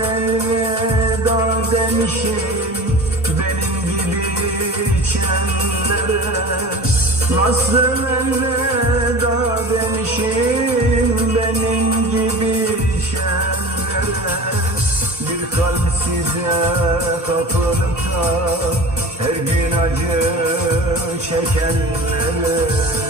elveda demişim benim gibi içenlere. Nasıl elveda demişim benim gibi içenlere. Bir kalp size kapılıp her gün acı çekenlere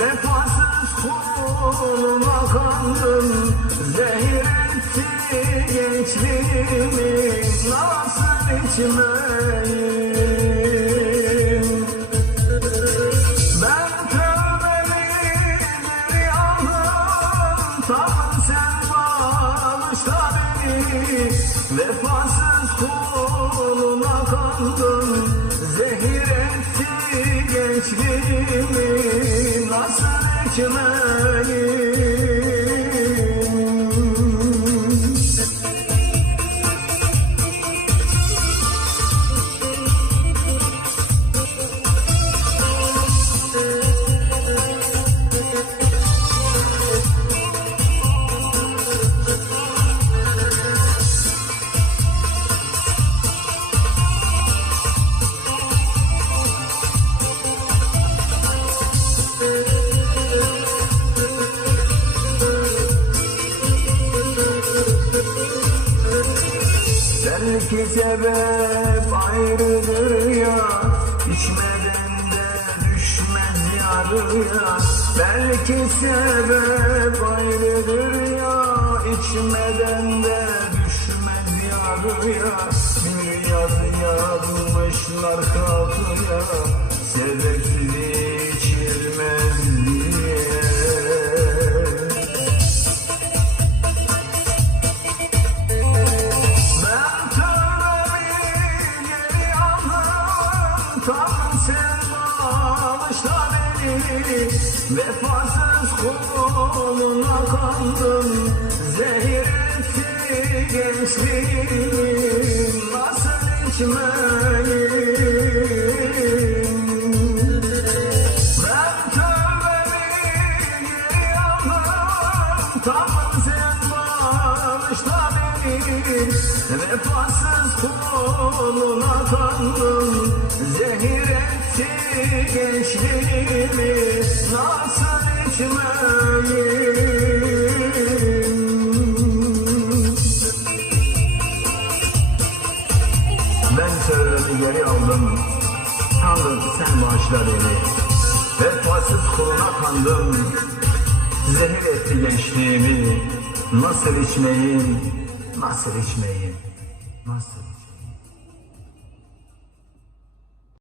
Vefasız kuluna kandım. Zehir etti gençliğimi. Nasıl içmeyim ben tövbemi geri aldım. Tanrım sen bağışla beni. Vefasız kuluna kandım. Zehir etti gençliğimi Nasıl Belki sebep ayrıdır ya İçmeden de düşmez yarıya Belki sebep ayrıdır ya İçmeden de düşmez yarıya yazı yazmışlar kapıya Sebepsiz bağışla beni Vefasız kuluna kandım. Zehir etti gençliğim Nasıl içmeyim Ben tövbemi geri aldım. Bağışla beni Vefasız kuluna kandım. Zehir etti gençliğimi Nasıl içmeyim Ben tövbemi geri aldım. Tanrım sen bağışla beni. Vefasız kuluna kandım. Zehir etti gençliğimi. Nasıl içmeyim Nasıl içmeyim